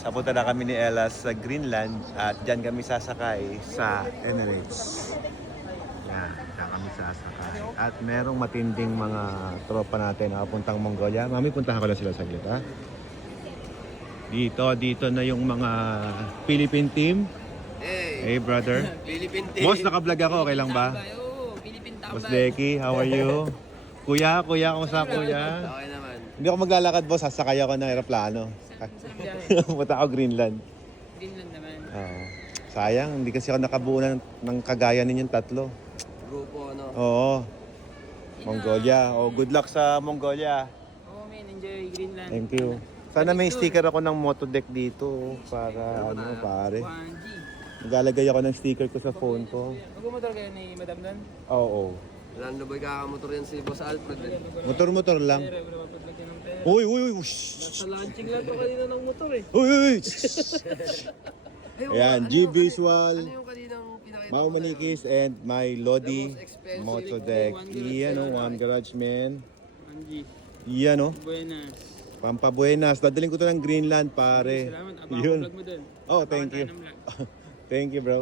Papunta na kami ni Elas sa Greenland at dyan kami sasakay sa Emirates. Yan, dyan kami sasakay. At merong matinding mga tropa natin na papuntang Mongolia. Mami, puntahan ko lang sila saglit, ha? Dito na yung mga Philippine team. Hey, brother. Philippine team. Boss, naka-vlog ako. Okay lang ba? Philippine tambay. Boss Decky, how are you? Kuya, kamusta kuya? Okay naman. Hindi ako maglalakad, boss. Sasakay ako ng aeroplano. Punta ako Greenland. Greenland naman. Sayang, hindi kasi ako nakabuo ng kagaya ninyong tatlo. Grupo, ano? Oo. Mongolia. Oh, good luck sa Mongolia. Oo, man. Enjoy Greenland. Thank you. Sana may sticker ako ng motodeck dito para pare. 1G. Maglalagay ako ng sticker ko sa phone ko. Mag-motor kayo ni Madam Dan? Oo. Lando boy kakamotor yan si Boss Alfred. Motor lang. Uy. Sa launching lang ko kanina ng motor eh. Uy. Ayan, G Visual. Ano yung kaninang pinakita Mau Manikis and my Lodi motodeck. Iyan o, One Garage Man. 1G. Iyan o, Buenas. Pampabuenas. Dadaling ko to ng Greenland, pare. Salamat. Yun. Vlog mo dun. Oh, thank you. Thank you, bro.